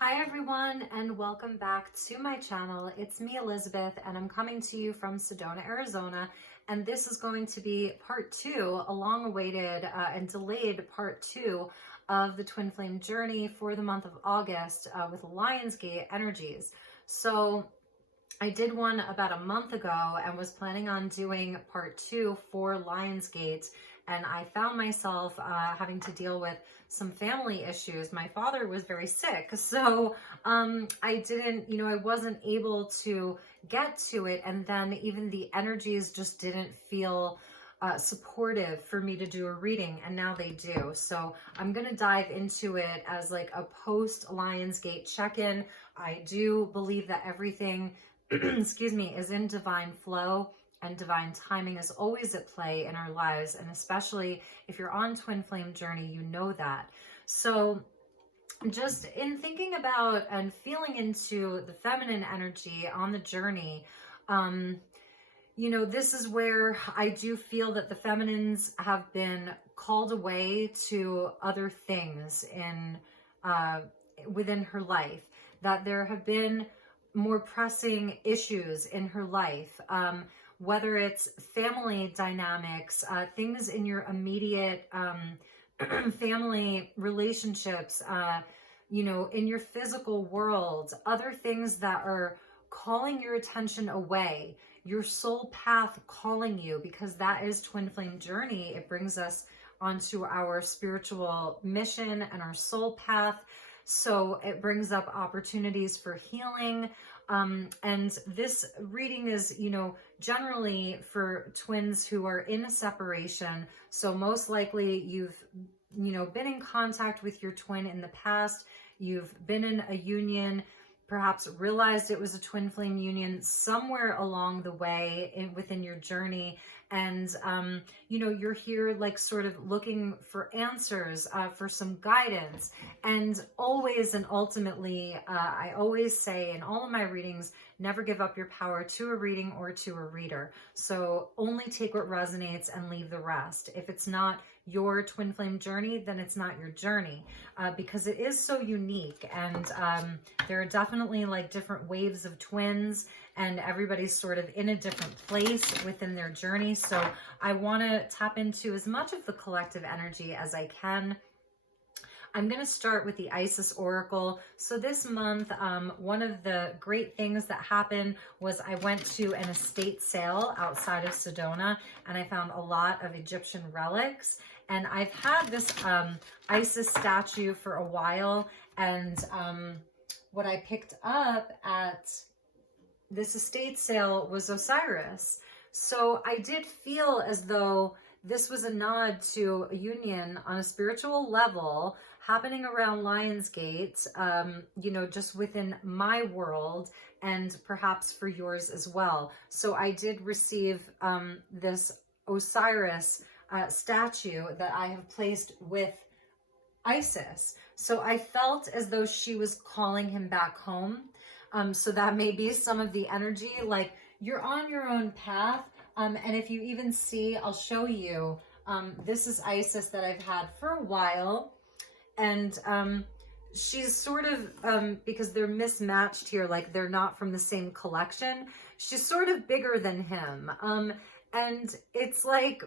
Hi everyone, and welcome back to my channel. It's me, Elizabeth, and I'm coming to you from Sedona, Arizona, and this is going to be part two, a long-awaited and delayed part two of the Twin Flame journey for the month of August with Lionsgate energies. So I did one about a month ago and was planning on doing part two for Lionsgate, and I found myself having to deal with some family issues. My father was very sick, so I didn't, I wasn't able to get to it, and then even the energies just didn't feel supportive for me to do a reading, and now they do. So I'm going to dive into it as like a post Lionsgate check-in. I do believe that everything excuse me, is in divine flow, and divine timing is always at play in our lives. And especially if you're on Twin Flame journey, you know that. So just in thinking about and feeling into the feminine energy on the journey, this is where I do feel that the feminines have been called away to other things in within her life, that there have been more pressing issues in her life, whether it's family dynamics, things in your immediate family relationships, in your physical world, other things that are calling your attention away, your soul path calling you, because that is Twin Flame journey. It brings us onto our spiritual mission and our soul path. So it brings up opportunities for healing. And this reading is, generally for twins who are in a separation. So most likely you've, been in contact with your twin in the past. You've been in a union, perhaps realized it was a twin flame union somewhere along the way within your journey. And, you're here like sort of looking for answers, for some guidance. And always and ultimately, I always say in all of my readings, never give up your power to a reading or to a reader. So only take what resonates and leave the rest. If it's not your twin flame journey, then it's not your journey, because it is so unique. And there are definitely like different waves of twins, and everybody's sort of in a different place within their journey. So I want to tap into as much of the collective energy as I can. I'm going to start with the Isis Oracle. So this month, one of the great things that happened was I went to an estate sale outside of Sedona, and I found a lot of Egyptian relics. And I've had this Isis statue for a while, and what I picked up at this estate sale was Osiris. So I did feel as though this was a nod to a union on a spiritual level happening around Lionsgate, just within my world, and perhaps for yours as well. So I did receive this Osiris statue that I have placed with Isis. So I felt as though she was calling him back home. So that may be some of the energy, like you're on your own path. And if you even see, I'll show you, this is Isis that I've had for a while. And she's sort of, because they're mismatched here, like they're not from the same collection, she's sort of bigger than him. And it's like,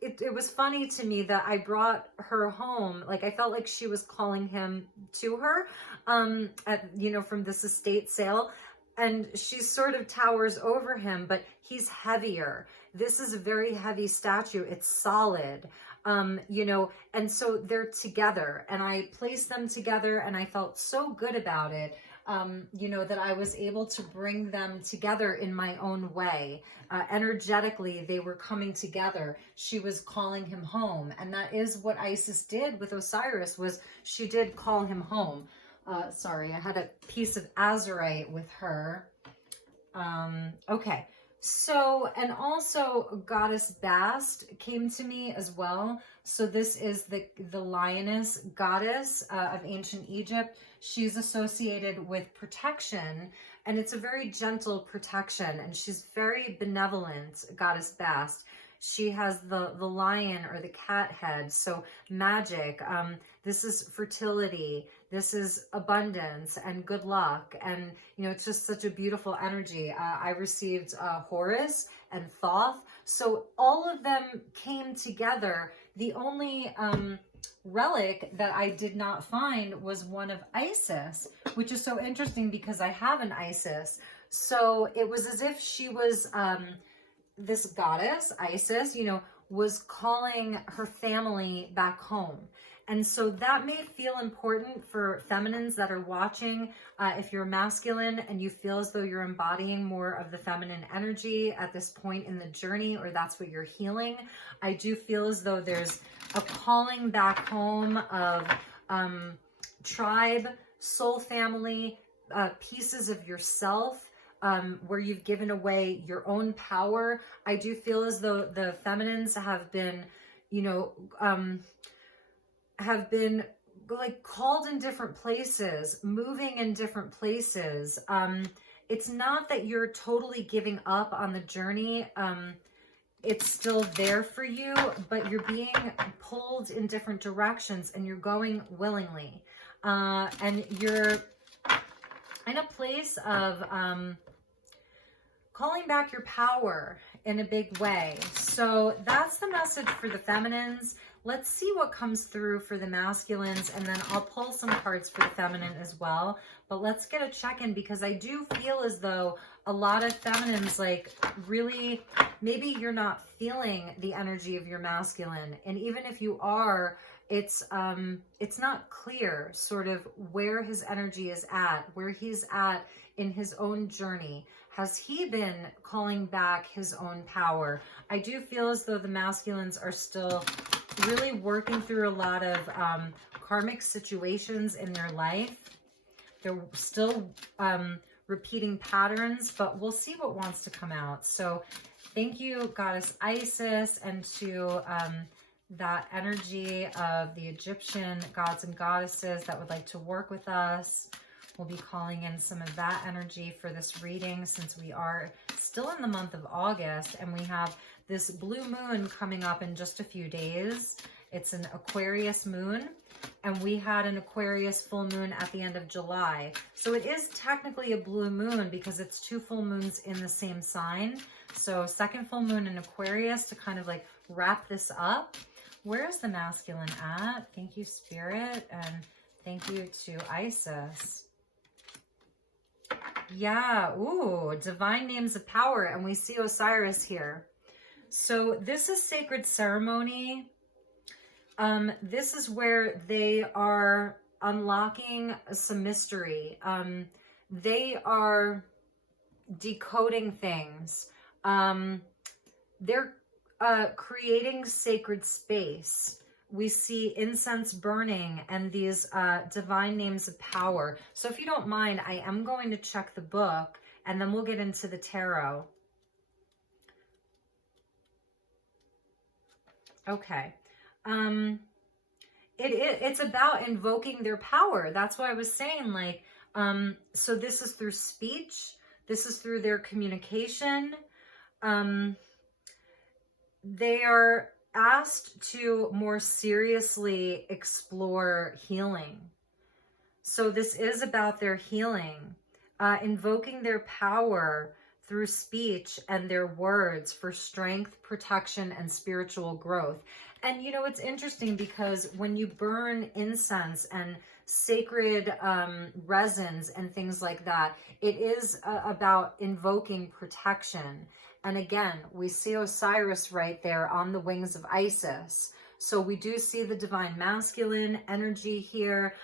it was funny to me that I brought her home. Like I felt like she was calling him to her, from this estate sale. And she sort of towers over him, but he's heavier. This is a very heavy statue. It's solid, and so they're together, and I placed them together, and I felt so good about it, that I was able to bring them together in my own way. Energetically, they were coming together. She was calling him home, and that is what Isis did with Osiris, was she did call him home. Sorry, I had a piece of azurite with her. Okay. So, and also Goddess Bast came to me as well. So this is the lioness goddess of ancient Egypt. She's associated with protection, and it's a very gentle protection, and she's very benevolent, Goddess Bast. She has the lion or the cat head. So magic. This is fertility. This is abundance and good luck. And, you know, it's just such a beautiful energy. I received Horus and Thoth. So all of them came together. The only relic that I did not find was one of Isis, which is so interesting because I have an Isis. So it was as if she was this goddess, Isis, you know, was calling her family back home. And so that may feel important for feminines that are watching. If you're masculine and you feel as though you're embodying more of the feminine energy at this point in the journey, or that's what you're healing, I do feel as though there's a calling back home of tribe, soul family, pieces of yourself, where you've given away your own power. I do feel as though the feminines have been, you know, have been like called in different places, moving in different places. It's not that you're totally giving up on the journey. It's still there for you, but you're being pulled in different directions and you're going willingly. And you're in a place of calling back your power in a big way. So that's the message for the feminines. Let's see what comes through for the masculines, and then I'll pull some cards for the feminine as well. But let's get a check-in, because I do feel as though a lot of feminines, like, really, maybe you're not feeling the energy of your masculine. And even if you are, it's not clear sort of where his energy is at, where he's at in his own journey. Has he been calling back his own power? I do feel as though the masculines are still really working through a lot of karmic situations in their life. They're still repeating patterns, but we'll see what wants to come out. So thank you, Goddess Isis, and to that energy of the Egyptian gods and goddesses that would like to work with us. We'll be calling in some of that energy for this reading, since we are still in the month of August and we have this blue moon coming up in just a few days. It's an Aquarius moon, and we had an Aquarius full moon at the end of July. So it is technically a blue moon because it's two full moons in the same sign. So second full moon in Aquarius to kind of like wrap this up. Where's the masculine at? Thank you, Spirit, and thank you to Isis. Yeah, ooh, divine names of power, and we see Osiris here. So this is sacred ceremony. This is where they are unlocking some mystery. They are decoding things. They're creating sacred space. We see incense burning and these divine names of power. So if you don't mind, I am going to check the book and then we'll get into the tarot. Okay. It's about invoking their power. That's why I was saying, like, so this is through speech. This is through their communication. They are asked to more seriously explore healing. So this is about their healing, invoking their power through speech and their words for strength, protection, and spiritual growth. And, you know, it's interesting because when you burn incense and sacred resins and things like that, it is about invoking protection. And again, we see Osiris right there on the wings of Isis. So we do see the divine masculine energy here.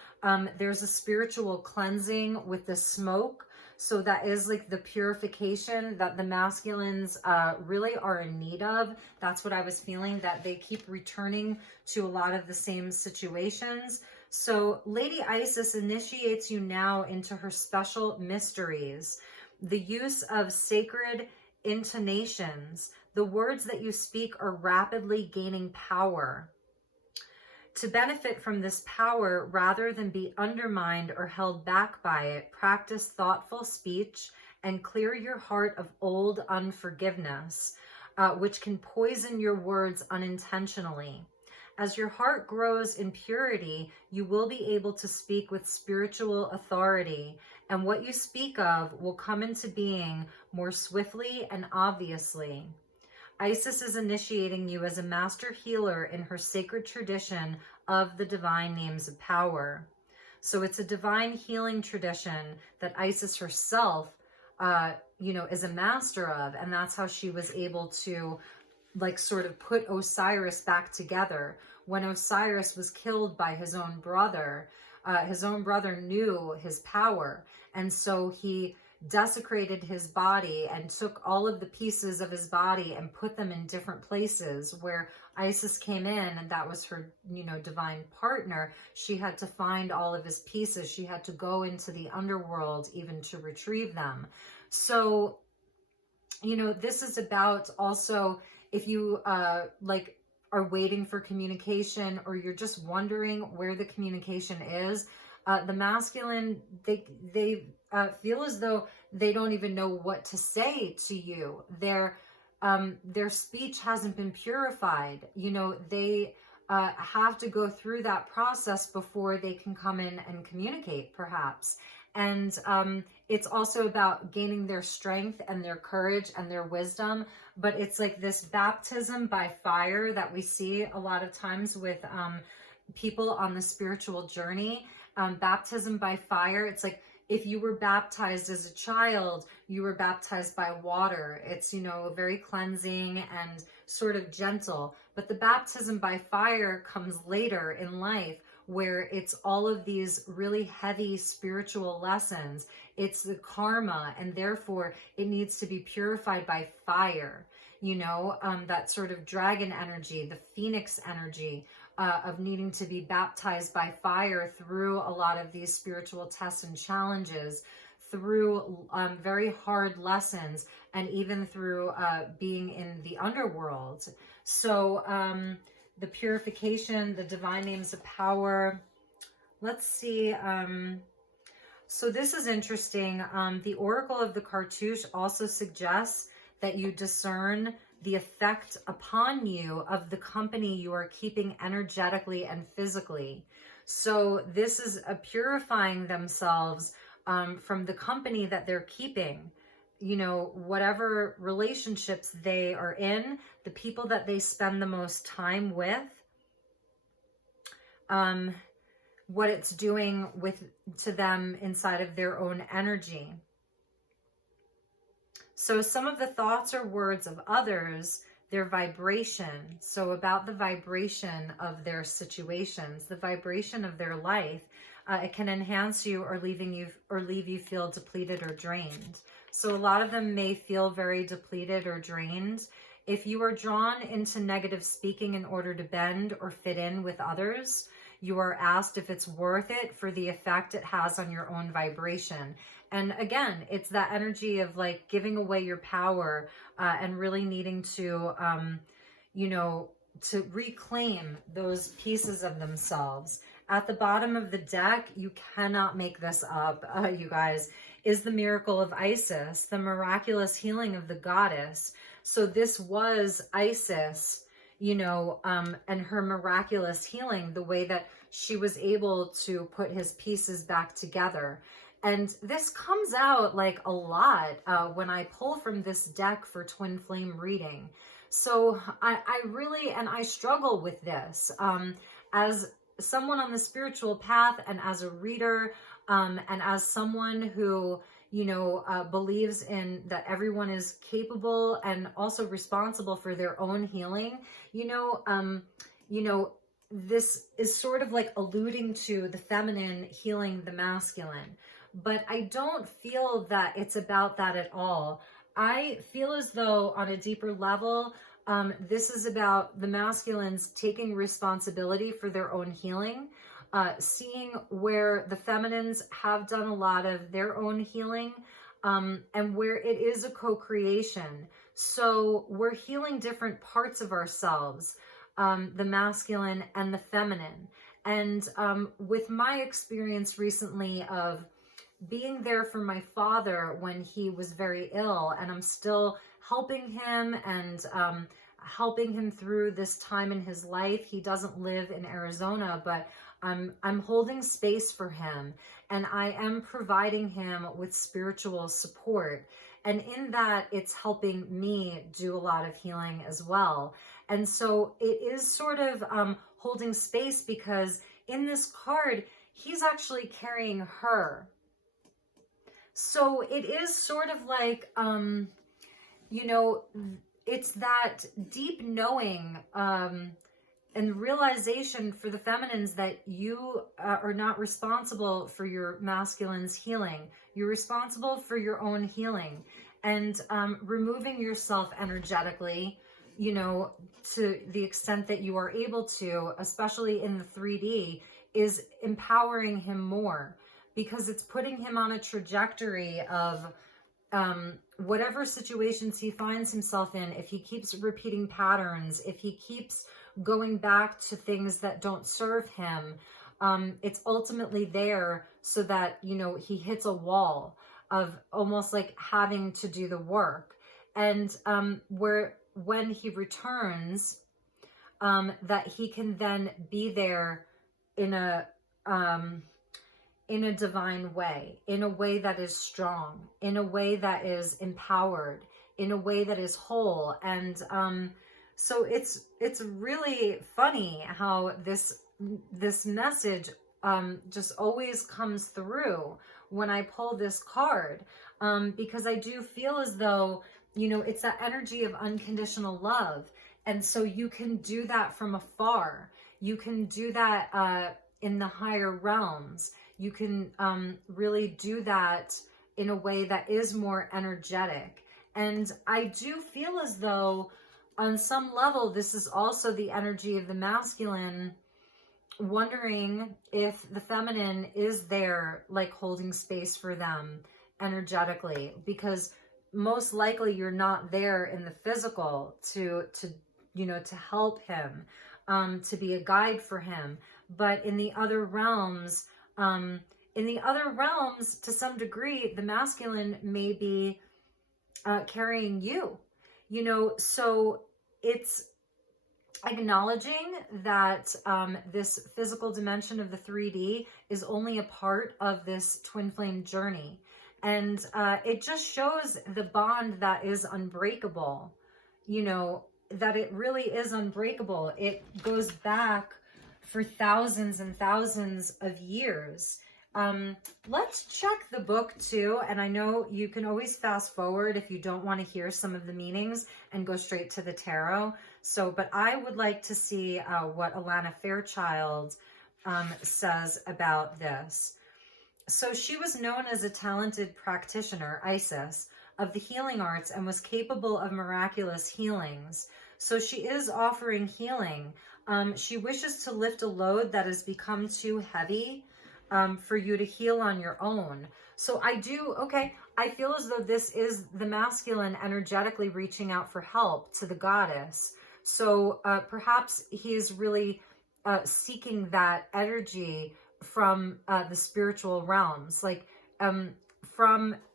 There's a spiritual cleansing with the smoke. So that is like the purification that the masculines really are in need of. That's what I was feeling, that they keep returning to a lot of the same situations. So Lady Isis initiates you now into her special mysteries. The use of sacred intonations. The words that you speak are rapidly gaining power. To benefit from this power, rather than be undermined or held back by it, practice thoughtful speech and clear your heart of old unforgiveness. which can poison your words unintentionally. As your heart grows in purity, you will be able to speak with spiritual authority, and what you speak of will come into being more swiftly and obviously. Isis is initiating you as a master healer in her sacred tradition of the divine names of power. So it's a divine healing tradition that Isis herself, is a master of, and that's how she was able to sort of put Osiris back together. When Osiris was killed by his own brother knew his power, and so he desecrated his body and took all of the pieces of his body and put them in different places. Where Isis came in, and that was her, divine partner, she had to find all of his pieces. She had to go into the underworld even to retrieve them. So, this is about also, if you are waiting for communication, or you're just wondering where the communication is, the masculine, they feel as though they don't even know what to say to you. Their speech hasn't been purified. They have to go through that process before they can come in and communicate, perhaps. And it's also about gaining their strength and their courage and their wisdom. But it's like this baptism by fire that we see a lot of times with people on the spiritual journey. Baptism by fire, it's like if you were baptized as a child, you were baptized by water. It's, very cleansing and sort of gentle. But the baptism by fire comes later in life, where it's all of these really heavy spiritual lessons. It's the karma, and therefore it needs to be purified by fire. That sort of dragon energy, the phoenix energy, of needing to be baptized by fire through a lot of these spiritual tests and challenges, through very hard lessons, and even through being in the underworld. So the purification, the divine names of power. Let's see. So this is interesting. The Oracle of the Cartouche also suggests that you discern the effect upon you of the company you are keeping energetically and physically. So this is purifying themselves from the company that they're keeping. Whatever relationships they are in, the people that they spend the most time with, what it's doing to them inside of their own energy. So some of the thoughts or words of others, their vibration. So about the vibration of their situations, the vibration of their life, it can enhance you or leave you feel depleted or drained. So a lot of them may feel very depleted or drained. If you are drawn into negative speaking in order to bend or fit in with others, you are asked if it's worth it for the effect it has on your own vibration. And again, it's that energy of giving away your power and really needing to, to reclaim those pieces of themselves. At the bottom of the deck, you cannot make this up, you guys, is the miracle of Isis, the miraculous healing of the goddess. So this was Isis, and her miraculous healing, the way that she was able to put his pieces back together. And this comes out a lot when I pull from this deck for twin flame reading. So I really, and I struggle with this as someone on the spiritual path, and as a reader, and as someone who, believes in that everyone is capable and also responsible for their own healing. This is sort of alluding to the feminine healing the masculine. But I don't feel that it's about that at all. I feel as though on a deeper level, this is about the masculines taking responsibility for their own healing, seeing where the feminines have done a lot of their own healing, and where it is a co-creation. So we're healing different parts of ourselves, the masculine and the feminine. And with my experience recently of being there for my father when he was very ill, and I'm still helping him and helping him through this time in his life. He doesn't live in Arizona, but I'm holding space for him, and I am providing him with spiritual support. And in that, it's helping me do a lot of healing as well. And so it is sort of holding space, because in this card, he's actually carrying her. So it is sort of like, you know, it's that deep knowing and realization for the feminines that you are not responsible for your masculine's healing. You're responsible for your own healing, and removing yourself energetically, you know, to the extent that you are able to, especially in the 3D, is empowering him more, because it's putting him on a trajectory of whatever situations he finds himself in. If he keeps repeating patterns, if he keeps going back to things that don't serve him, it's ultimately there so that, you know, he hits a wall of almost like having to do the work. And when he returns, that he can then be there in a divine way, in a way that is strong, in a way that is empowered, in a way that is whole. And so it's really funny how this message just always comes through when I pull this card, because I do feel as though, you know, it's that energy of unconditional love. And so you can do that from afar. You can do that in the higher realms. You can really do that in a way that is more energetic. And I do feel as though on some level, this is also the energy of the masculine, wondering if the feminine is there, like holding space for them energetically, because most likely you're not there in the physical to you know, to help him, to be a guide for him. But in the other realms, to some degree, the masculine may be carrying you, you know. So it's acknowledging that this physical dimension of the 3D is only a part of this twin flame journey. And it just shows the bond that is unbreakable, you know, that it really is unbreakable. It goes back for thousands and thousands of years. Let's check the book too. And I know you can always fast forward if you don't want to hear some of the meanings and go straight to the tarot. So, but I would like to see what Alana Fairchild says about this. So she was known as a talented practitioner, Isis, of the healing arts, and was capable of miraculous healings. So she is offering healing. She wishes to lift a load that has become too heavy for you to heal on your own. So I feel as though this is the masculine energetically reaching out for help to the goddess. So perhaps he is really seeking that energy from the spiritual realms, like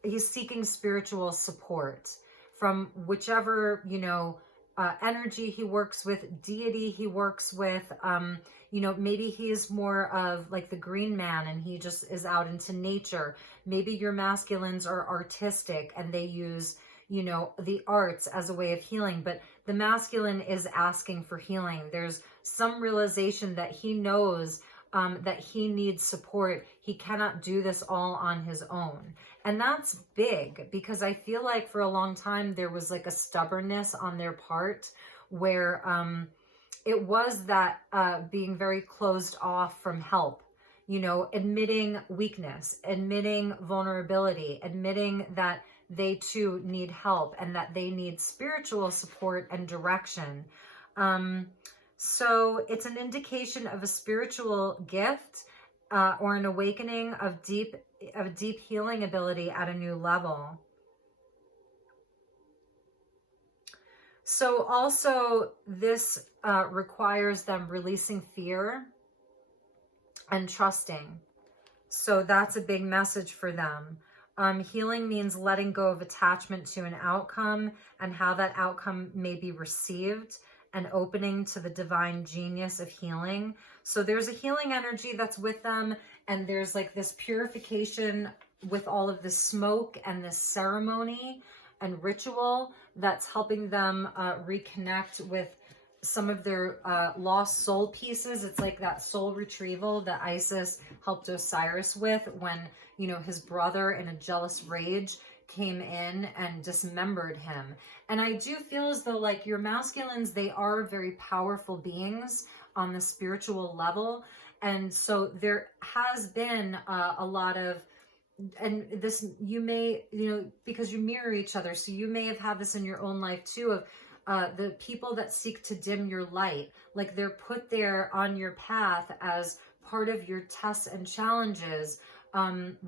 he's seeking spiritual support from whichever, you know, energy he works with, deity he works with. You know, maybe he's more of like the green man and he just is out into nature. Maybe your masculines are artistic and they use, you know, the arts as a way of healing, but the masculine is asking for healing. There's some realization that he knows that he needs support. He cannot do this all on his own. And that's big, because I feel like for a long time there was like a stubbornness on their part where it was that being very closed off from help, you know, admitting weakness, admitting vulnerability, admitting that they too need help and that they need spiritual support and direction. So it's an indication of a spiritual gift or an awakening of deep healing ability at a new level. So also this requires them releasing fear and trusting. So that's a big message for them. Healing means letting go of attachment to an outcome and how that outcome may be received, and opening to the divine genius of healing. So there's a healing energy that's with them, and there's like this purification with all of this smoke and this ceremony and ritual that's helping them reconnect with some of their lost soul pieces. It's like that soul retrieval that Isis helped Osiris with when, you know, his brother in a jealous rage came in and dismembered him. And I do feel as though like your masculines, they are very powerful beings on the spiritual level. And so there has been a lot of, and this, you may, you know, because you mirror each other, so you may have had this in your own life too, of the people that seek to dim your light, like they're put there on your path as part of your tests and challenges,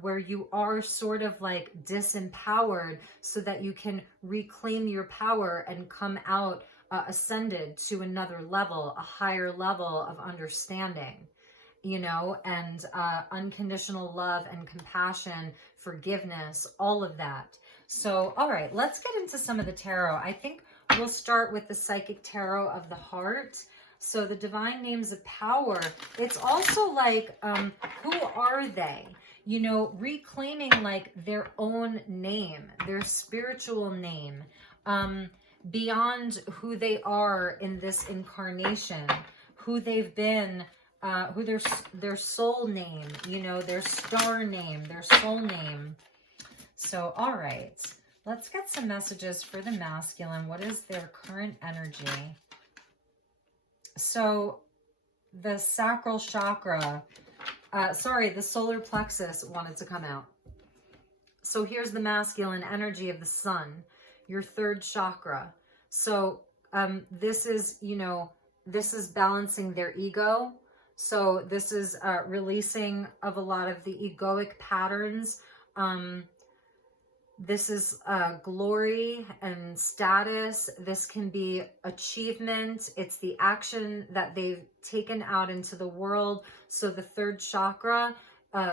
where you are sort of like disempowered so that you can reclaim your power and come out ascended to another level, a higher level of understanding, you know, and unconditional love and compassion, forgiveness, all of that. So, all right, let's get into some of the tarot. I think we'll start with the Psychic Tarot of the Heart. So the divine names of power, it's also like, who are they? You know, reclaiming like their own name, their spiritual name, beyond who they are in this incarnation, who they've been, who their soul name, you know, their star name, their soul name. So, all right, let's get some messages for the masculine. What is their current energy? So the sacral chakra, the solar plexus wanted to come out. So here's the masculine energy of the sun, your third chakra. So this is, you know, this is balancing their ego. So this is releasing of a lot of the egoic patterns. This is glory and status. This can be achievement. It's the action that they've taken out into the world. So the third chakra,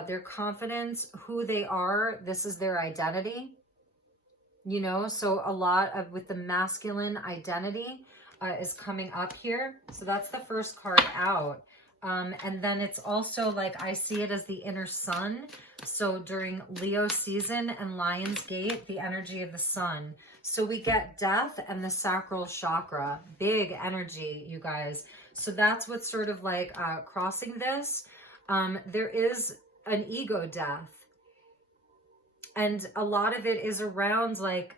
their confidence, who they are, this is their identity. You know, so a lot of with the masculine identity is coming up here. So that's the first card out. And then it's also like, I see it as the inner sun. So during Leo season and Lion's Gate, the energy of the sun. So we get death and the sacral chakra, big energy, you guys. So that's what's sort of like crossing this. There is an ego death. And a lot of it is around like,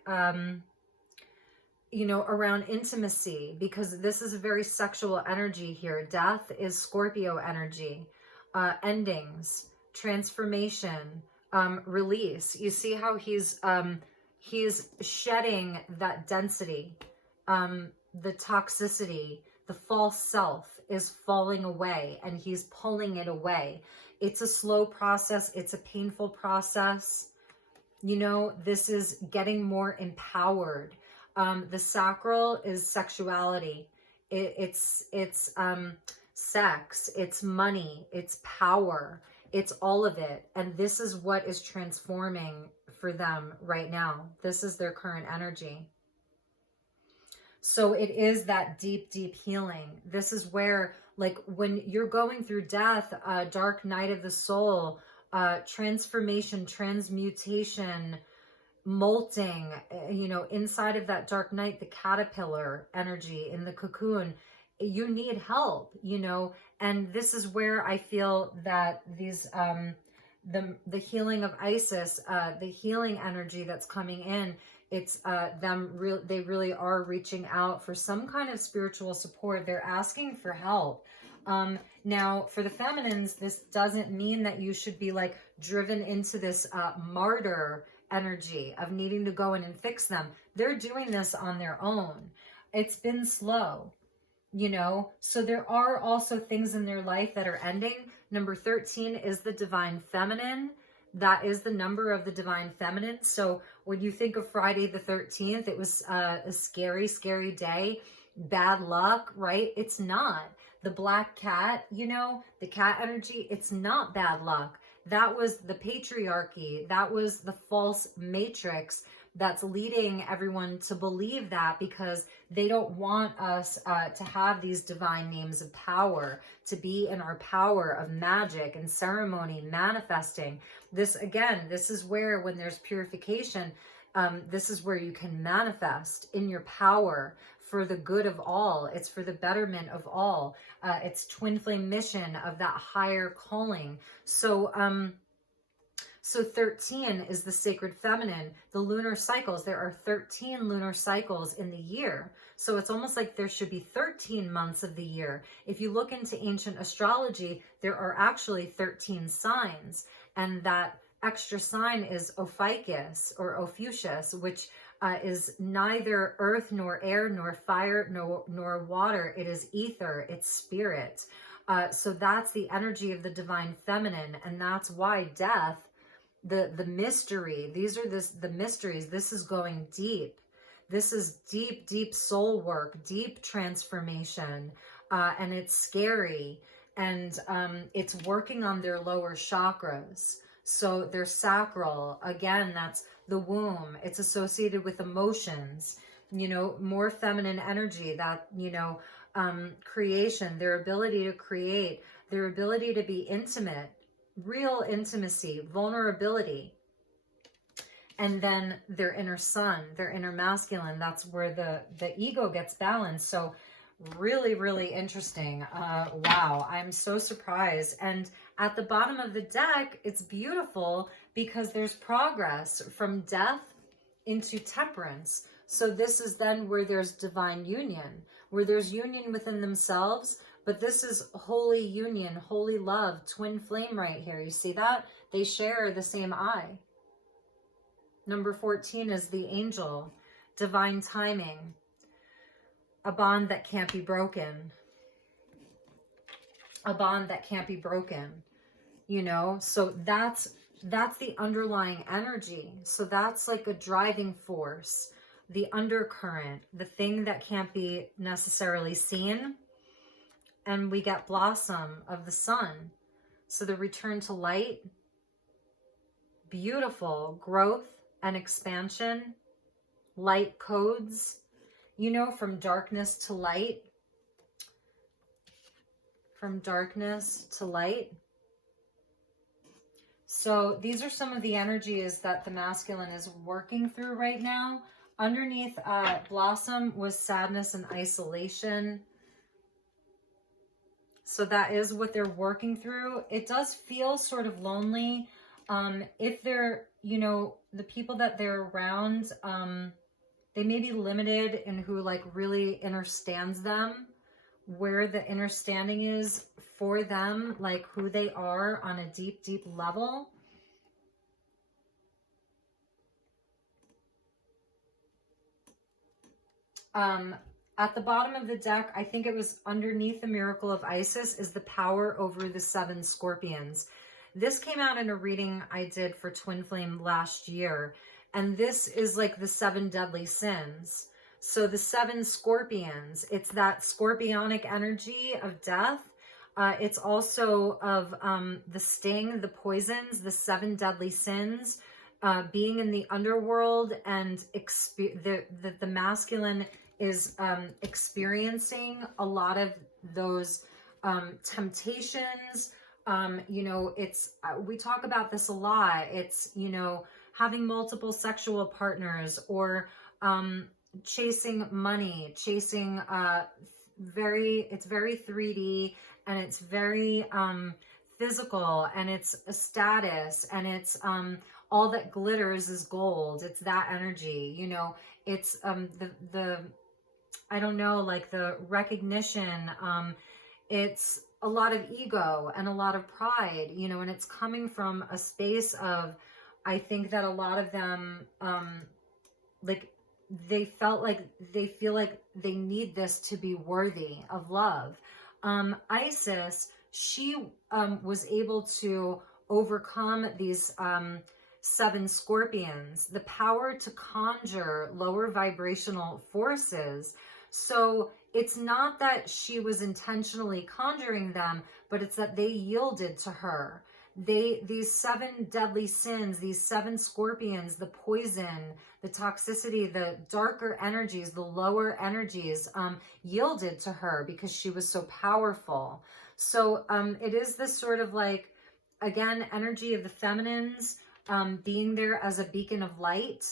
you know, around intimacy, because this is a very sexual energy here. Death is Scorpio energy, endings, transformation, release. You see how he's shedding that density, the toxicity, the false self is falling away, and he's pulling it away. It's a slow process. It's a painful process. You know, this is getting more empowered. The sacral is sexuality. It's sex, it's money, it's power, it's all of it. And this is what is transforming for them right now. This is their current energy. So it is that deep, deep healing. This is where, like, when you're going through death, dark night of the soul, transformation, transmutation, molting, you know, inside of that dark night, the caterpillar energy in the cocoon, you need help, you know. And this is where I feel that these the healing of Isis, the healing energy that's coming in, it's they really are reaching out for some kind of spiritual support. They're asking for help. Now for the feminines, this doesn't mean that you should be like driven into this martyr energy of needing to go in and fix them. They're doing this on their own. It's been slow, you know. So there are also things in their life that are ending. Number 13 is the divine feminine. That is the number of the divine feminine. So when you think of Friday the 13th, it was a scary, scary day, bad luck, right? It's not. The black cat, you know, the cat energy, it's not bad luck. That was the patriarchy. That was the false matrix that's leading everyone to believe that, because they don't want us to have these divine names of power, to be in our power of magic and ceremony, manifesting. This, again, this is where, when there's purification, this is where you can manifest in your power for the good of all. It's for the betterment of all. It's twin flame mission of that higher calling. So 13 is the sacred feminine. The lunar cycles, there are 13 lunar cycles in the year. So it's almost like there should be 13 months of the year. If you look into ancient astrology, there are actually 13 signs. And that extra sign is Ophiuchus or Ophiuchus, which is neither earth nor air nor fire nor water. It is ether, it's spirit. So that's the energy of the divine feminine. And that's why death, the mystery, these are the mysteries. This is going deep. This is deep, deep soul work, deep transformation. And it's scary. And it's working on their lower chakras. So their sacral, again, that's the womb. It's associated with emotions, you know, more feminine energy, that, you know, creation, their ability to create, their ability to be intimate, real intimacy, vulnerability. And then their inner sun, their inner masculine, that's where the ego gets balanced. So really, really interesting. Wow, I'm so surprised. And at the bottom of the deck, it's beautiful because there's progress from death into temperance. So this is then where there's divine union, where there's union within themselves. But this is holy union, holy love, twin flame right here. You see that? They share the same eye. Number 14 is the angel, divine timing, a bond that can't be broken. A bond that can't be broken, you know? So that's the underlying energy. So that's like a driving force, the undercurrent, the thing that can't be necessarily seen. And we get blossom of the sun. So the return to light, beautiful growth and expansion, light codes, you know, from darkness to light, from darkness to light. So these are some of the energies that the masculine is working through right now. Underneath blossom was sadness and isolation. So that is what they're working through. It does feel sort of lonely. If they're, you know, the people that they're around, they may be limited in who like really understands them, where the understanding is for them, like who they are on a deep, deep level. At the bottom of the deck, I think it was underneath the Miracle of Isis, is the power over the 7 scorpions. This came out in a reading I did for Twin Flame last year. And this is like the 7 deadly sins. So the 7 scorpions, it's that scorpionic energy of death. It's also of the sting, the poisons, the 7 deadly sins, being in the underworld, and the masculine is experiencing a lot of those temptations. You know, it's, we talk about this a lot. It's, you know, having multiple sexual partners, or chasing money, chasing it's very 3D, and it's very physical, and it's a status, and it's all that glitters is gold. It's that energy, you know. It's the I don't know, like the recognition. It's a lot of ego and a lot of pride, you know, and it's coming from a space of, I think that a lot of them, like they feel like they need this to be worthy of love. Isis, she was able to overcome these 7 scorpions, the power to conjure lower vibrational forces. So it's not that she was intentionally conjuring them, but it's that they yielded to her. these 7 deadly sins, these 7 scorpions, the poison, the toxicity, the darker energies, the lower energies, yielded to her because she was so powerful. So it is this sort of like, again, energy of the feminines, being there as a beacon of light,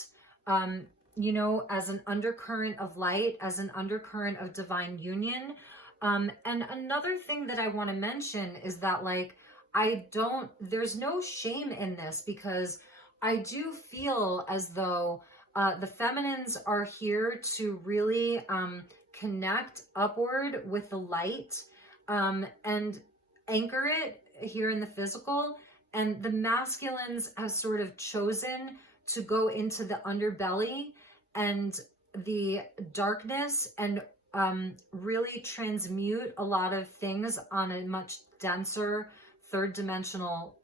you know, as an undercurrent of light, as an undercurrent of divine union. And another thing that I want to mention is that, like, there's no shame in this, because I do feel as though the feminines are here to really connect upward with the light, and anchor it here in the physical. And the masculines have sort of chosen to go into the underbelly and the darkness, and really transmute a lot of things on a much denser third dimensional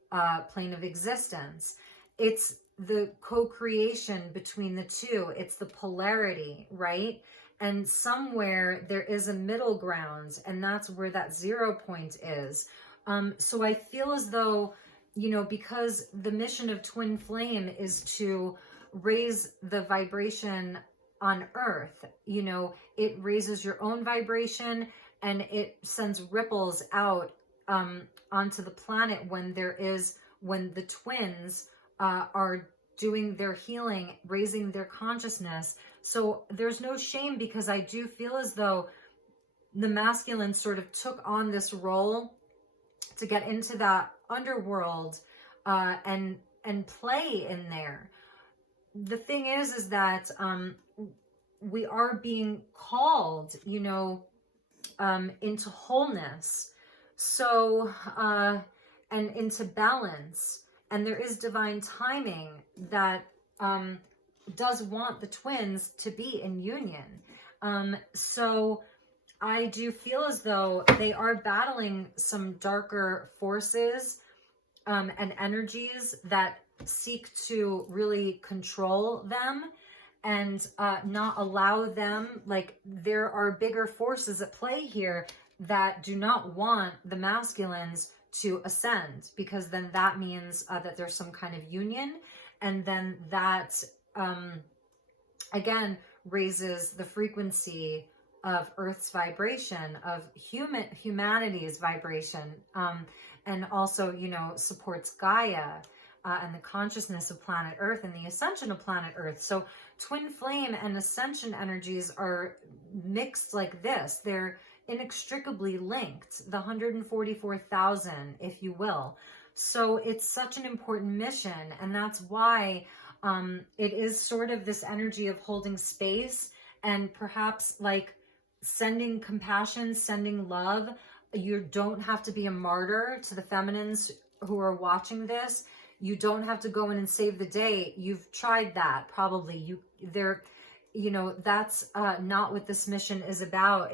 plane of existence. It's the co-creation between the two. It's the polarity, right? And somewhere there is a middle ground, and that's where that 0 point is. So I feel as though, you know, because the mission of Twin Flame is to raise the vibration on Earth, you know, it raises your own vibration, and it sends ripples out onto the planet when the twins are doing their healing, raising their consciousness. So there's no shame, because I do feel as though the masculine sort of took on this role to get into that underworld and play in there. The thing is that we are being called, you know, into wholeness, so and into balance. And there is divine timing that does want the twins to be in union. So I do feel as though they are battling some darker forces and energies that seek to really control them and not allow them, like, there are bigger forces at play here that do not want the masculines to ascend, because then that means that there's some kind of union, and then that again raises the frequency of Earth's vibration, of humanity's vibration, and also, you know, supports Gaia and the consciousness of planet Earth and the ascension of planet Earth. So twin flame and ascension energies are mixed like this. They're inextricably linked, the 144,000, if you will. So it's such an important mission, and that's why it is sort of this energy of holding space and perhaps like sending compassion, sending love. You don't have to be a martyr to the feminines who are watching this. You don't have to go in and save the day. You've tried that, probably. That's not what this mission is about.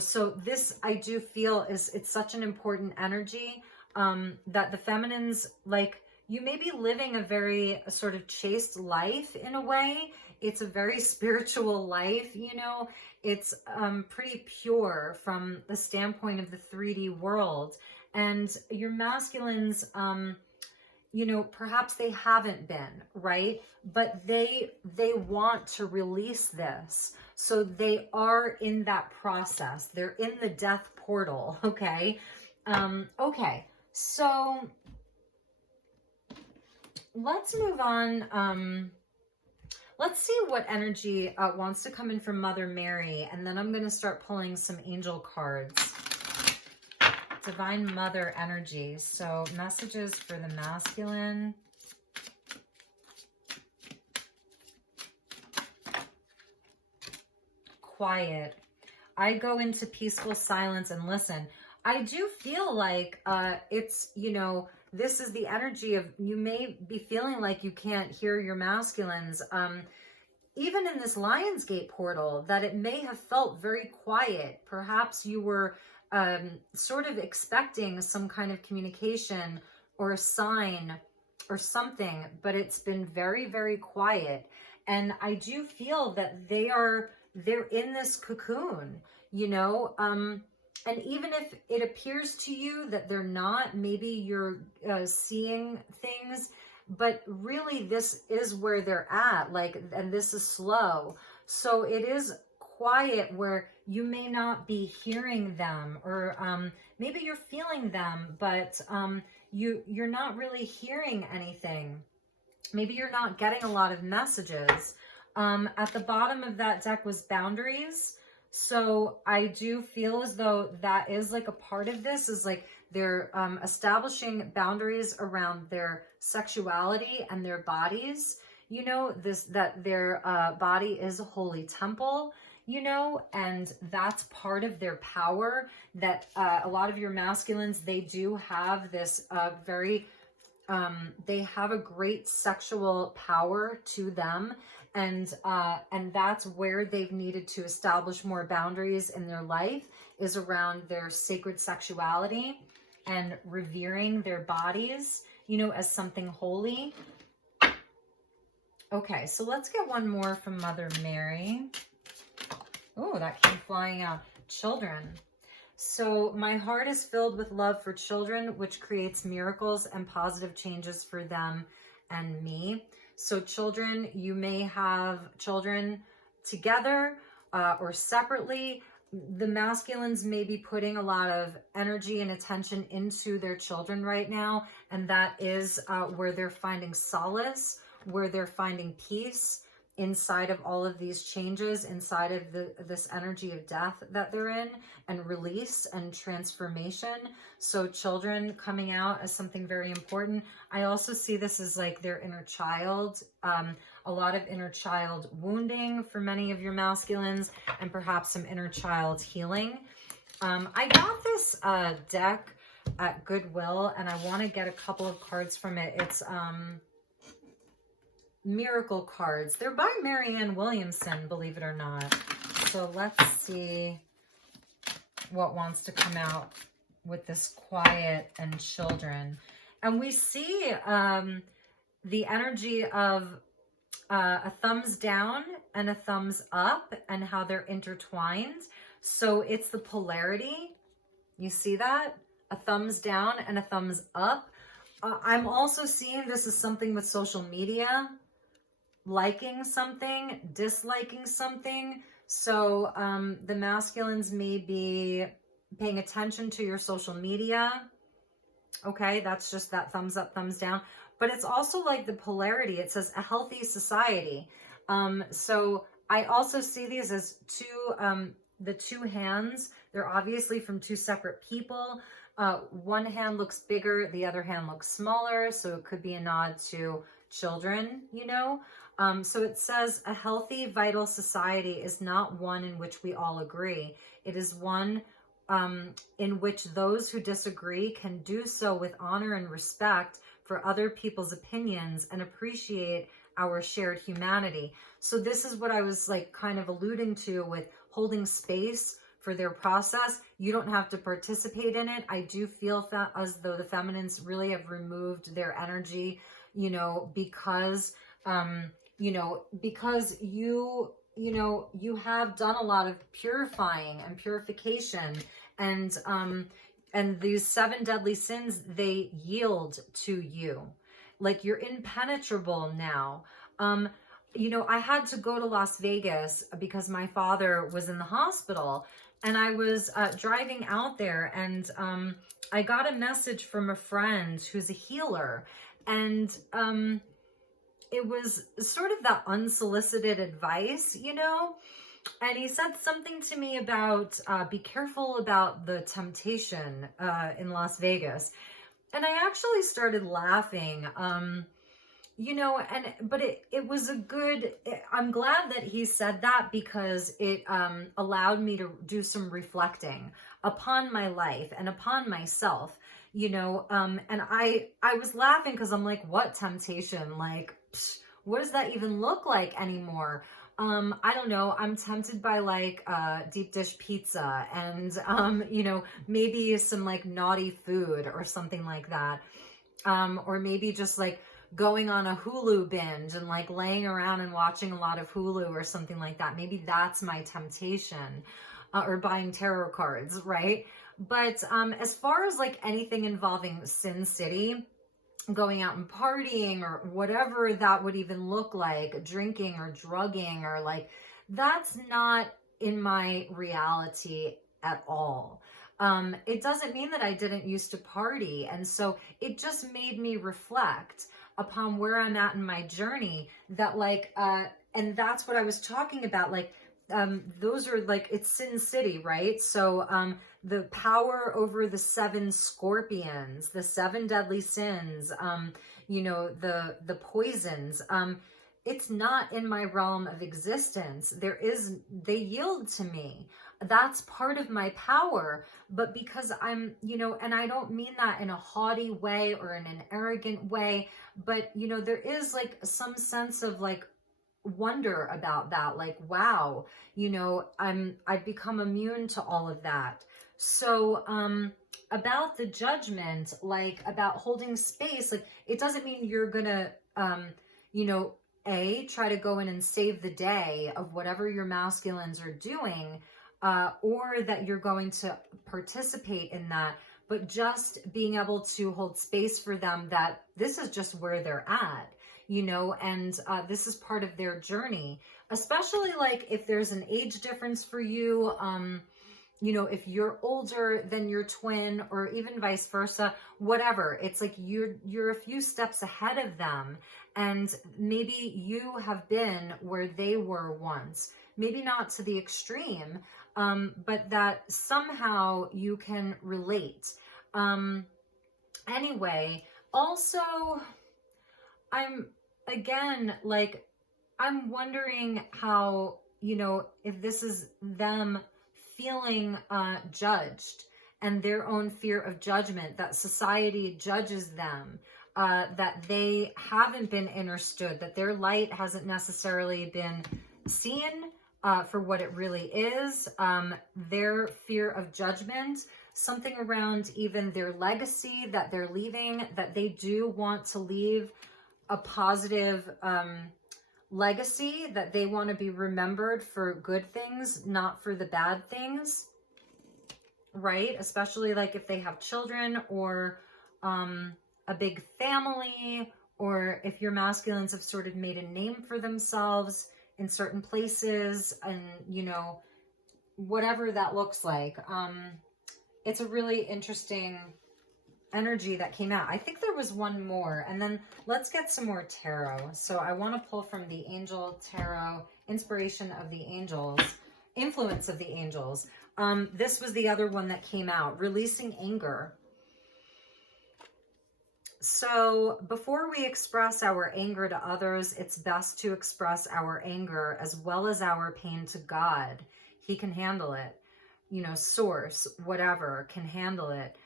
So this, I do feel, it's such an important energy that the feminines, like, you may be living a very sort of chaste life in a way. It's a very spiritual life, it's pretty pure from the standpoint of the 3D world. And your masculines, perhaps they haven't been, right? But they want to release this. So they are in that process. They're in the death portal, okay? Okay, so let's move on. Let's see what energy wants to come in from Mother Mary, and then I'm going to start pulling some angel cards. Divine Mother energy. So messages for the masculine. Quiet. I go into peaceful silence and listen. I do feel like it's, this is the energy of, you may be feeling like you can't hear your masculines. Even in this Lionsgate portal, that it may have felt very quiet. Perhaps you were sort of expecting some kind of communication or a sign or something, but it's been very, very quiet. And I do feel that they're in this cocoon, And even if it appears to you that they're not, maybe you're seeing things, but really this is where they're at, like, and this is slow. So it is quiet where you may not be hearing them, or maybe you're feeling them, but you're not really hearing anything. Maybe you're not getting a lot of messages. At the bottom of that deck was boundaries. So I do feel as though that is like a part of this, is like they're establishing boundaries around their sexuality and their bodies. You know, that their body is a holy temple, you know, and that's part of their power. That a lot of your masculines, they do have this they have a great sexual power to them, and that's where they've needed to establish more boundaries in their life, is around their sacred sexuality and revering their bodies, you know, as something holy. Okay, so let's get one more from Mother Mary. Oh, that came flying out. Children. So my heart is filled with love for children, which creates miracles and positive changes for them and me. So children, you may have children together or separately. The masculines may be putting a lot of energy and attention into their children right now. And that is where they're finding solace, where they're finding peace inside of all of these changes, inside of this energy of death that they're in, and release and transformation. So children coming out as something very important. I also see this as like their inner child, a lot of inner child wounding for many of your masculines, and perhaps some inner child healing. I got this deck at Goodwill, and I want to get a couple of cards from it. It's Miracle cards. They're by Marianne Williamson, believe it or not. So let's see what wants to come out with this quiet and children. And we see the energy of a thumbs down and a thumbs up, and how they're intertwined. So it's the polarity. You see that? A thumbs down and a thumbs up. I'm also seeing this as something with social media. Liking something, disliking something. So the masculines may be paying attention to your social media. Okay, that's just that thumbs up, thumbs down. But it's also like the polarity. It says a healthy society. So I also see these as the two hands. They're obviously from two separate people. One hand looks bigger, the other hand looks smaller. So it could be a nod to children, you know. So it says a healthy, vital society is not one in which we all agree. It is one in which those who disagree can do so with honor and respect for other people's opinions and appreciate our shared humanity. So this is what I was like kind of alluding to with holding space for their process. You don't have to participate in it. I do feel as though the feminines really have removed their energy, you know, because you have done a lot of purifying and purification, and these 7 deadly sins, they yield to you. Like, you're impenetrable now. I had to go to Las Vegas because my father was in the hospital, and I was driving out there, and I got a message from a friend who's a healer, and it was sort of that unsolicited advice, you know, and he said something to me about be careful about the temptation in Las Vegas. And I actually started laughing, but it was I'm glad that he said that, because it allowed me to do some reflecting upon my life and upon myself, and I was laughing because I'm like, what temptation? Like, what does that even look like anymore? I don't know. I'm tempted by like deep dish pizza and, maybe some like naughty food or something like that. Or maybe just like going on a Hulu binge and like laying around and watching a lot of Hulu or something like that. Maybe that's my temptation. or buying tarot cards, right? But as far as like anything involving Sin City, going out and partying or whatever that would even look like, drinking or drugging or like, that's not in my reality at all. It doesn't mean that I didn't used to party. And so it just made me reflect upon where I'm at in my journey, that like, and that's what I was talking about. Like, those are like, it's Sin City, right? So, the power over the 7 scorpions, the 7 deadly sins, you know, the poisons, it's not in my realm of existence. They yield to me. That's part of my power. But because I'm, you know, and I don't mean that in a haughty way or in an arrogant way, but, you know, there is like some sense of like wonder about that. Like, wow, you know, I've become immune to all of that. So, about the judgment, like about holding space, like it doesn't mean you're gonna, you know, try to go in and save the day of whatever your masculines are doing, or that you're going to participate in that, but just being able to hold space for them, that this is just where they're at, you know, and this is part of their journey, especially like if there's an age difference for you, you know, if you're older than your twin or even vice versa, whatever, it's like you're a few steps ahead of them, and maybe you have been where they were once, maybe not to the extreme, but that somehow you can relate. Anyway, also, again, like, I'm wondering how, you know, if this is them feeling judged and their own fear of judgment, that society judges them, that they haven't been understood, that their light hasn't necessarily been seen for what it really is, their fear of judgment, something around even their legacy that they're leaving, that they do want to leave a positive legacy, that they want to be remembered for good things, not for the bad things, right? Especially like if they have children or a big family, or if your masculines have sort of made a name for themselves in certain places, and, you know, whatever that looks like. It's a really interesting energy that came out. I think there was one more, and then let's get some more tarot. So I want to pull from the Angel Tarot, Inspiration of the Angels, Influence of the Angels. This was the other one that came out, Releasing Anger. So before we express our anger to others, it's best to express our anger as well as our pain to God. He can handle it. You know, source, whatever, can handle it.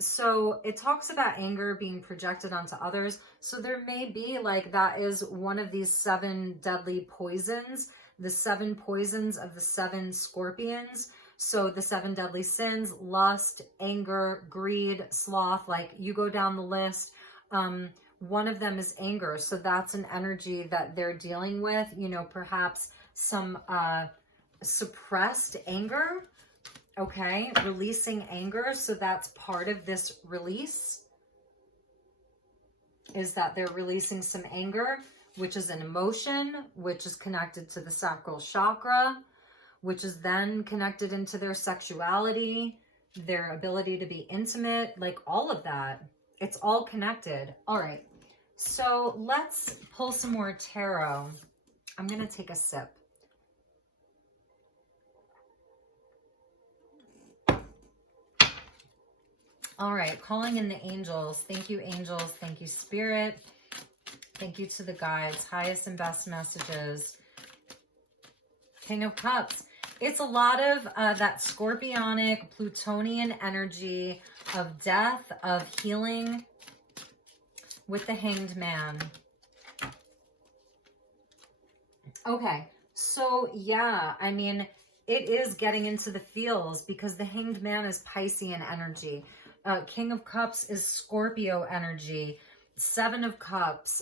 So it talks about anger being projected onto others. So there may be like, that is one of these 7 deadly poisons, the 7 poisons of the 7 scorpions. So the 7 deadly sins: lust, anger, greed, sloth, like you go down the list. One of them is anger. So that's an energy that they're dealing with, you know, perhaps some suppressed anger. Okay, releasing anger. So that's part of this release, is that they're releasing some anger, which is an emotion, which is connected to the sacral chakra, which is then connected into their sexuality, their ability to be intimate, like all of that. It's all connected. All right, so let's pull some more tarot. I'm going to take a sip. All right, calling in the angels. Thank you, angels. Thank you, spirit. Thank you to the guides. Highest and best messages. King of Cups. It's a lot of that scorpionic, Plutonian energy of death, of healing, with the Hanged Man. Okay, so yeah, I mean, it is getting into the feels, because the Hanged Man is Piscean energy. King of Cups is Scorpio energy. 7 of Cups.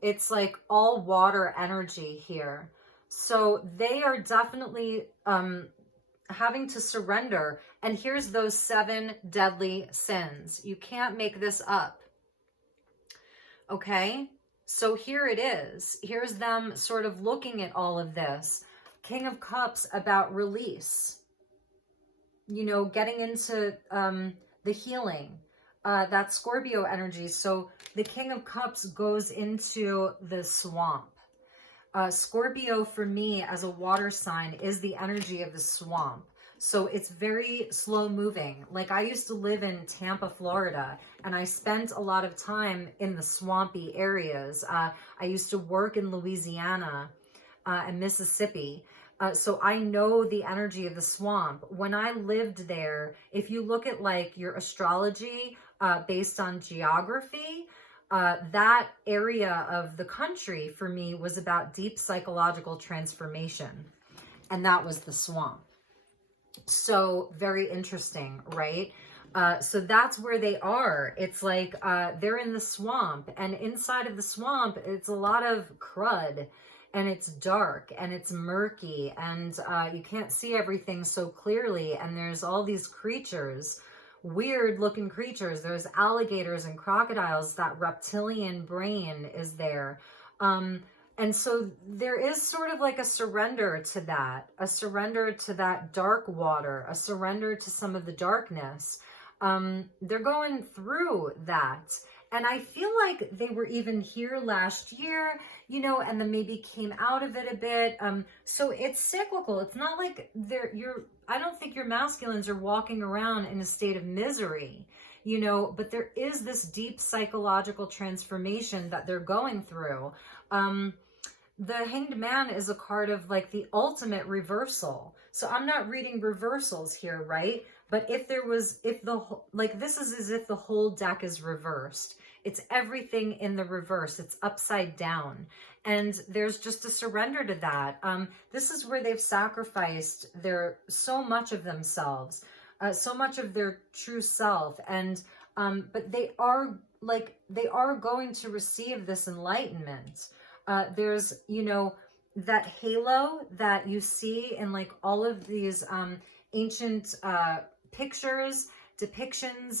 It's like all water energy here. So they are definitely having to surrender. And here's those 7 deadly sins. You can't make this up. Okay? So here it is. Here's them sort of looking at all of this. King of Cups about release. You know, getting into the healing. That Scorpio energy. So the King of Cups goes into the swamp. Scorpio for me as a water sign is the energy of the swamp. So it's very slow moving. Like I used to live in Tampa, Florida, and I spent a lot of time in the swampy areas. I used to work in Louisiana and Mississippi. So I know the energy of the swamp. When I lived there, if you look at like your astrology based on geography, that area of the country for me was about deep psychological transformation. And that was the swamp. So very interesting, right? So that's where they are. It's like they're in the swamp, and inside of the swamp, it's a lot of crud, and it's dark and it's murky, and you can't see everything so clearly. And there's all these creatures, weird looking creatures. There's alligators and crocodiles. That reptilian brain is there. And so there is sort of like a surrender to that dark water, a surrender to some of the darkness. They're going through that. And I feel like they were even here last year, you know, and then maybe came out of it a bit. So it's cyclical. It's not like I don't think your masculines are walking around in a state of misery, you know, but there is this deep psychological transformation that they're going through. The Hanged Man is a card of like the ultimate reversal. So I'm not reading reversals here, right? But if this is as if the whole deck is reversed. It's everything in the reverse. It's upside down. And there's just a surrender to that. This is where they've sacrificed so much of themselves, so much of their true self. And, but they are going to receive this enlightenment. There's, you know, that halo that you see in like all of these ancient pictures, depictions,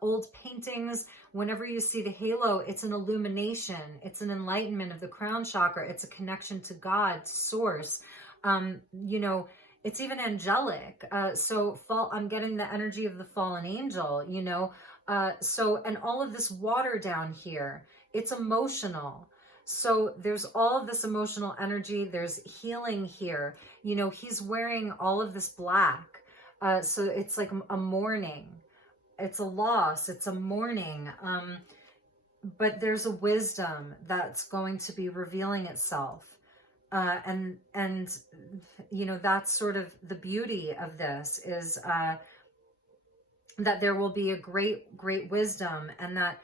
old paintings. Whenever you see the halo, it's an illumination. It's an enlightenment of the crown chakra. It's a connection to God, to source. You know, it's even angelic. So I'm getting the energy of the fallen angel, you know. And all of this water down here, it's emotional. So there's all of this emotional energy. There's healing here. You know, he's wearing all of this black. So it's like a mourning. It's a loss. It's a mourning. But there's a wisdom that's going to be revealing itself. And you know, that's sort of the beauty of this is that there will be a great, great wisdom, and that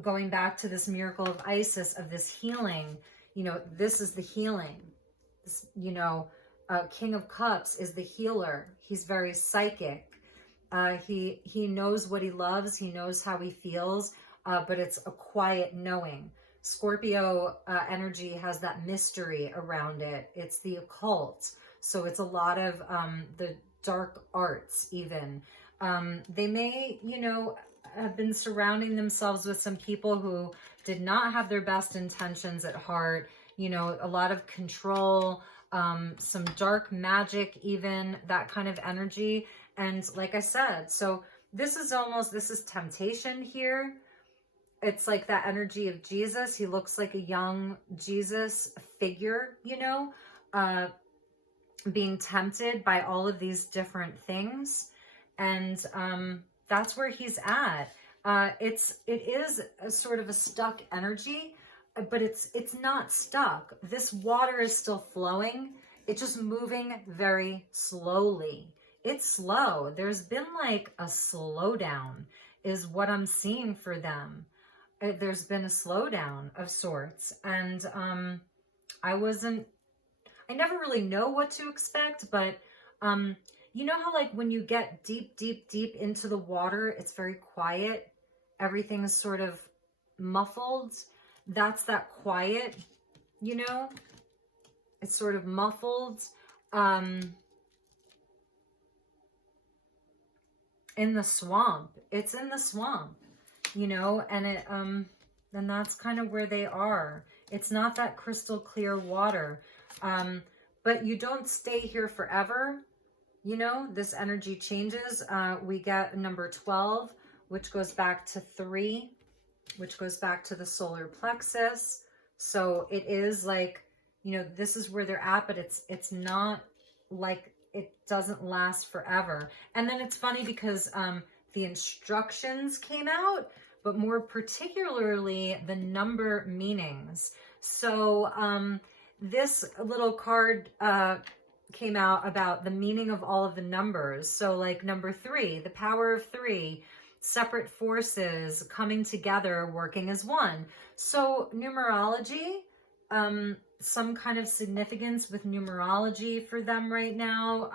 going back to this miracle of Isis, of this healing, you know, this is the healing. This, you know, King of Cups is the healer. He's very psychic. He knows what he loves. He knows how he feels, but it's a quiet knowing. Scorpio energy has that mystery around it. It's the occult. So it's a lot of the dark arts even. They may, you know, have been surrounding themselves with some people who did not have their best intentions at heart. You know, a lot of control, some dark magic, even that kind of energy. And like I said, so this is temptation here. It's like that energy of Jesus. He looks like a young Jesus figure, you know, being tempted by all of these different things. And that's where he's at. It is a sort of a stuck energy, but it's not stuck. This water is still flowing. It's just moving very slowly. It's slow. There's been like a slowdown is what I'm seeing for them. There's been a slowdown of sorts. And I never really know what to expect, but you know how like when you get deep, deep, deep into the water, it's very quiet. Everything's sort of muffled. That's that quiet, you know? It's sort of muffled in the swamp. It's in the swamp, you know, and and that's kind of where they are. It's not that crystal clear water. But you don't stay here forever. You know, this energy changes. We get number 12, which goes back to 3, which goes back to the solar plexus. So it is like, you know, this is where they're at, but it's not like it doesn't last forever. And then it's funny because the instructions came out, but more particularly the number meanings. So this little card came out about the meaning of all of the numbers. So like number 3, the power of 3, separate forces coming together, working as one. So numerology, some kind of significance with numerology for them right now.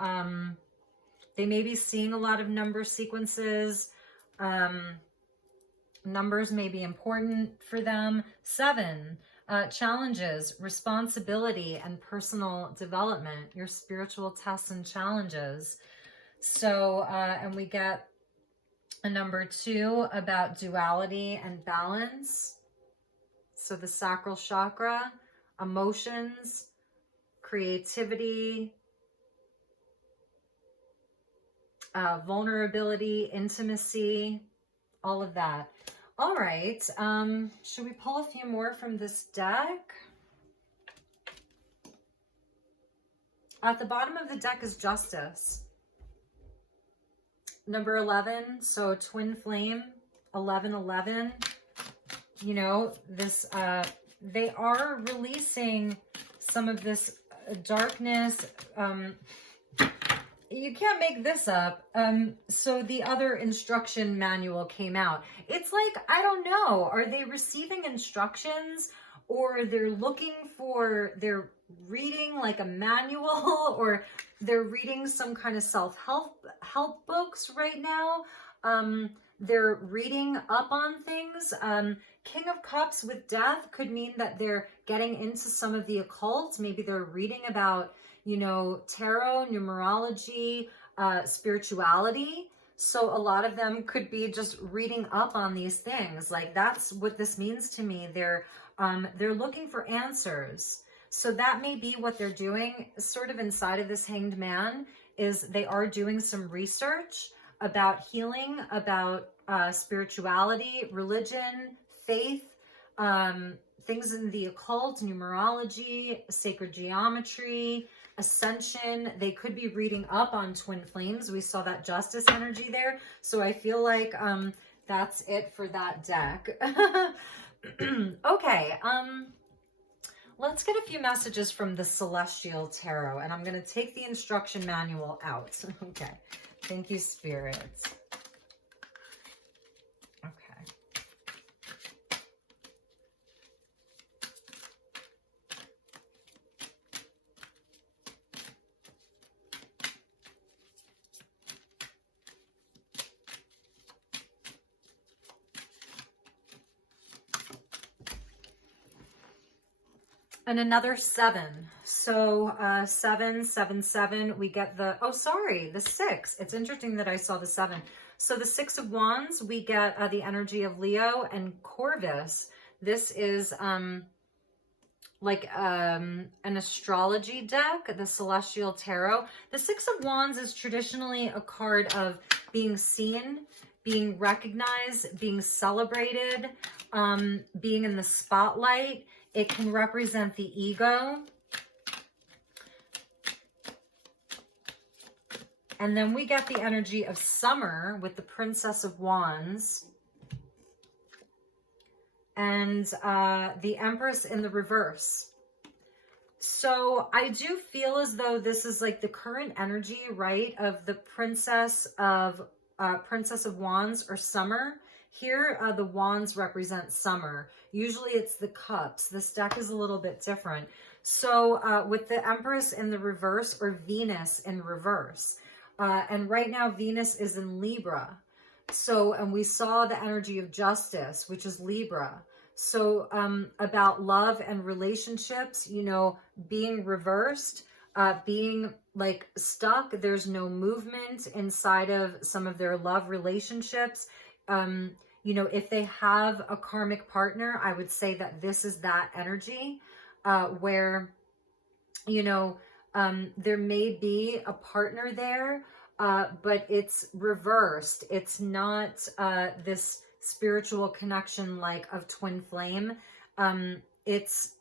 They may be seeing a lot of number sequences. Numbers may be important for them. 7, challenges, responsibility, and personal development, your spiritual tests and challenges. So, and we get a number 2 about duality and balance. So the sacral chakra, emotions, creativity, vulnerability, intimacy, all of that. All right, should we pull a few more from this deck? At the bottom of the deck is Justice. Number 11, so twin flame, 1111. You know, this, they are releasing some of this darkness. You can't make this up. So the other instruction manual came out. It's like, I don't know, are they receiving instructions, or they're looking for, they're reading like a manual, or they're reading some kind of self-help books right now. They're reading up on things. King of Cups with Death could mean that they're getting into some of the occult. Maybe they're reading about, you know, tarot, numerology, spirituality. So a lot of them could be just reading up on these things. Like, that's what this means to me. They're looking for answers. So that may be what they're doing sort of inside of this Hanged Man, is they are doing some research about healing, about spirituality, religion, faith, things in the occult, numerology, sacred geometry, ascension. They could be reading up on twin flames. We saw that Justice energy there. So I feel like that's it for that deck. Okay, let's get a few messages from the Celestial Tarot, and I'm going to take the instruction manual out. Okay, thank you, Spirit. And another 7. So 7, 7, 7, we get the, oh, sorry, the 6. It's interesting that I saw the 7. So the 6 of Wands, we get the energy of Leo and Corvus. This is like an astrology deck, the Celestial Tarot. The 6 of Wands is traditionally a card of being seen, being recognized, being celebrated, being in the spotlight. It can represent the ego. And then we get the energy of Summer with the Princess of Wands. And the Empress in the reverse. So I do feel as though this is like the current energy, right, of the Princess of Wands, or Summer. Here, the wands represent summer. Usually it's the cups. This deck is a little bit different. So with the Empress in the reverse, or Venus in reverse. And right now Venus is in Libra. So, and we saw the energy of Justice, which is Libra. So about love and relationships, you know, being reversed, being like stuck. There's no movement inside of some of their love relationships. You know, if they have a karmic partner, I would say that this is that energy where, you know, there may be a partner there, but it's reversed. It's not this spiritual connection like of twin flame. It's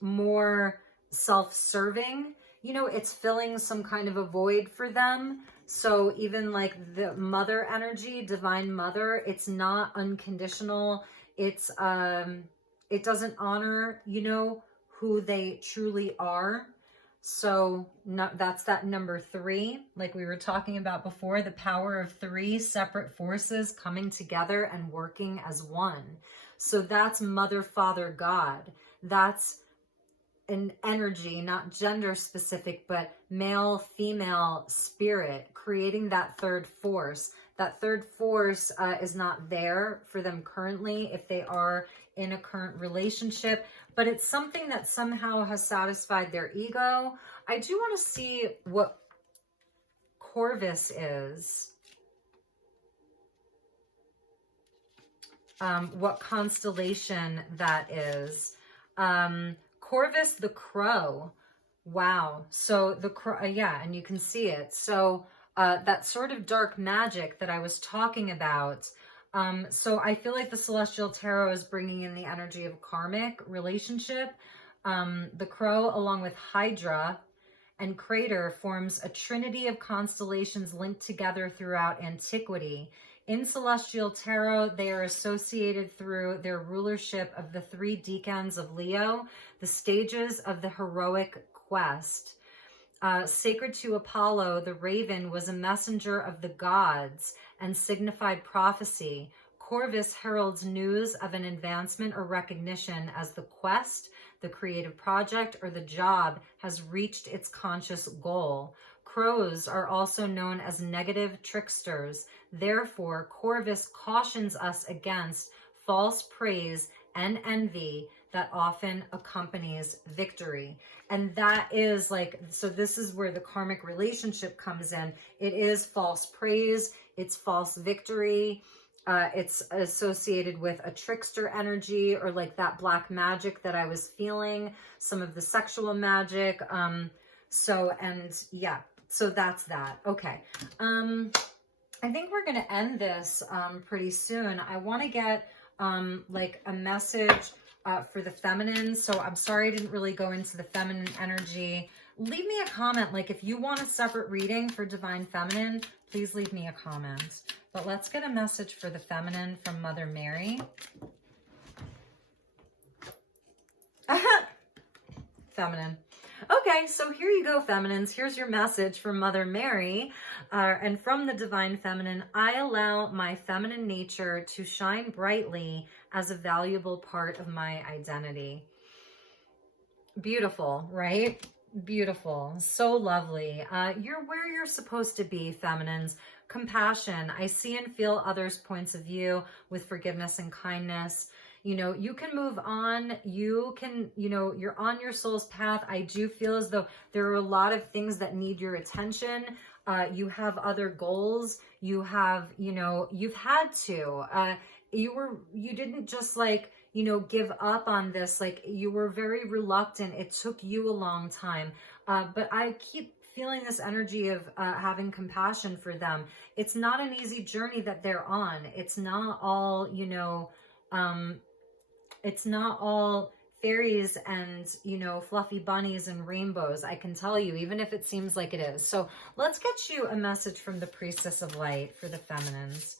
more self-serving. You know, it's filling some kind of a void for them. So even like the mother energy, divine mother, it's not unconditional. It's it doesn't honor, you know, who they truly are. So that's that number 3, like we were talking about before, the power of 3 separate forces coming together and working as one. So that's mother, father, God. That's an energy, not gender specific, but male, female, spirit, creating that third force. That third force is not there for them currently if they are in a current relationship, but it's something that somehow has satisfied their ego. I do want to see what Corvus is. What constellation that is. Corvus the crow. Wow. So the crow, yeah, and you can see it. So that sort of dark magic that I was talking about. So I feel like the Celestial Tarot is bringing in the energy of karmic relationship. The crow, along with Hydra and Crater, forms a trinity of constellations linked together throughout antiquity. In Celestial Tarot, they are associated through their rulership of the 3 decans of Leo, the stages of the heroic quest. Sacred to Apollo, the raven was a messenger of the gods and signified prophecy. Corvus heralds news of an advancement or recognition as the quest, the creative project, or the job has reached its conscious goal. Crows are also known as negative tricksters. Therefore, Corvus cautions us against false praise and envy that often accompanies victory. And that is like, so this is where the karmic relationship comes in. It is false praise. It's false victory. It's associated with a trickster energy, or like that black magic that I was feeling, some of the sexual magic. So that's that. Okay. I think we're going to end this pretty soon. I want to get like a message for the feminine. So I'm sorry I didn't really go into the feminine energy. Leave me a comment. Like if you want a separate reading for Divine Feminine, please leave me a comment. But let's get a message for the feminine from Mother Mary. Feminine. Okay, so here you go, feminines. Here's your message from Mother Mary. And from the Divine Feminine: I allow my feminine nature to shine brightly as a valuable part of my identity. Beautiful, right? Beautiful. So lovely. You're where you're supposed to be, feminines. Compassion. I see and feel others' points of view with forgiveness and kindness. You know, you can move on. You can, you know, you're on your soul's path. I do feel as though there are a lot of things that need your attention. You have other goals. You have, you know, you've had to. You didn't just like, you know, give up on this. Like you were very reluctant. It took you a long time. But I keep feeling this energy of having compassion for them. It's not an easy journey that they're on. It's not all, you know, it's not all fairies and, you know, fluffy bunnies and rainbows. I can tell you, even if it seems like it is. So let's get you a message from the Priestess of Light for the feminines.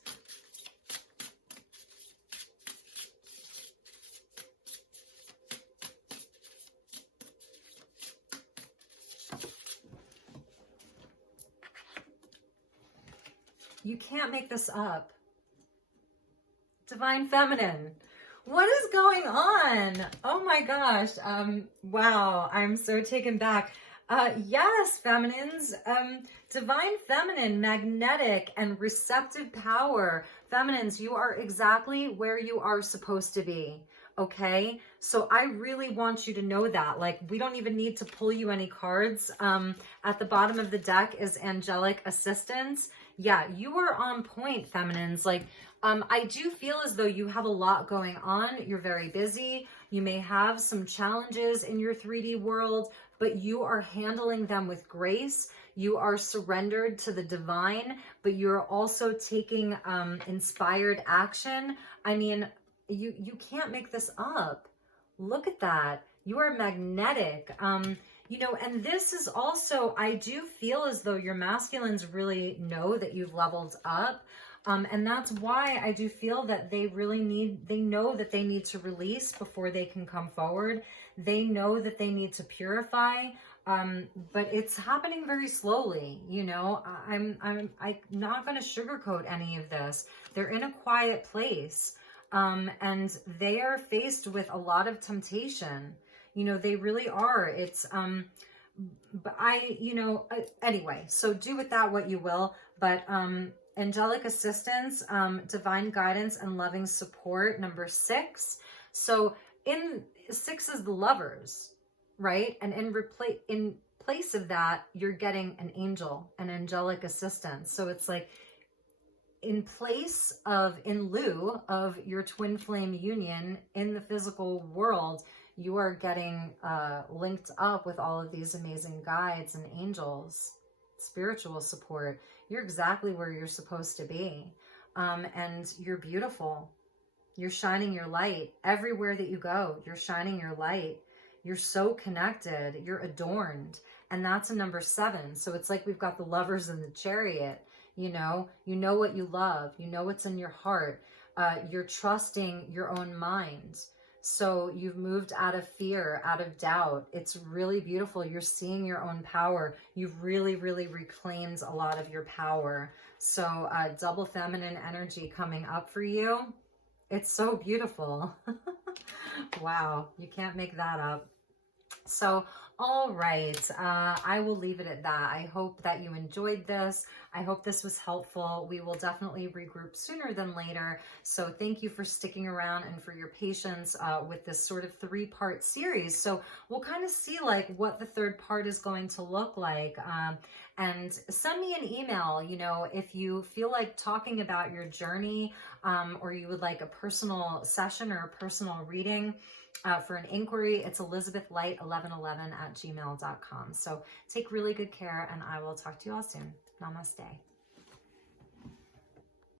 You can't make this up. Divine Feminine. What is going on? Oh my gosh. Wow. I'm so taken back. Yes, feminines. Divine Feminine, magnetic and receptive power feminines, you are exactly where you are supposed to be. Okay, so I really want you to know that. Like, we don't even need to pull you any cards. At the bottom of the deck is angelic assistance. Yeah, you are on point, feminines. Like, I do feel as though you have a lot going on. You're very busy. You may have some challenges in your 3D world, but you are handling them with grace. You are surrendered to the divine, but you're also taking inspired action. I mean, you can't make this up. Look at that. You are magnetic. You know, and this is also, I do feel as though your masculines really know that you've leveled up. And that's why I do feel that they know that they need to release before they can come forward. They know that they need to purify. But it's happening very slowly. You know, I'm not going to sugarcoat any of this. They're in a quiet place. And they are faced with a lot of temptation. You know, they really are. It's, but anyway, so do with that what you will, but, angelic assistance, divine guidance and loving support, number 6. So 6 is the lovers, right? And in place of that, you're getting an angel, an angelic assistance. So it's like, in lieu of your twin flame union in the physical world, you are getting linked up with all of these amazing guides and angels, spiritual support. You're exactly where you're supposed to be. And you're beautiful. You're shining your light everywhere that you go. You're shining your light. You're so connected. You're adorned. And that's a number 7. So it's like we've got the lovers in the chariot. You know what you love. You know what's in your heart. You're trusting your own mind. So you've moved out of fear, out of doubt. It's really beautiful. You're seeing your own power. You've really, really reclaimed a lot of your power. So double feminine energy coming up for you. It's so beautiful. Wow. You can't make that up. So, all right, I will leave it at that. I hope that you enjoyed this. I hope this was helpful. We will definitely regroup sooner than later. So thank you for sticking around and for your patience with this sort of 3-part series. So we'll kind of see like what the 3rd part is going to look like. And send me an email, you know, if you feel like talking about your journey, or you would like a personal session or a personal reading. For an inquiry, it's elizabethlight1111@gmail.com. So take really good care, and I will talk to you all soon. Namaste.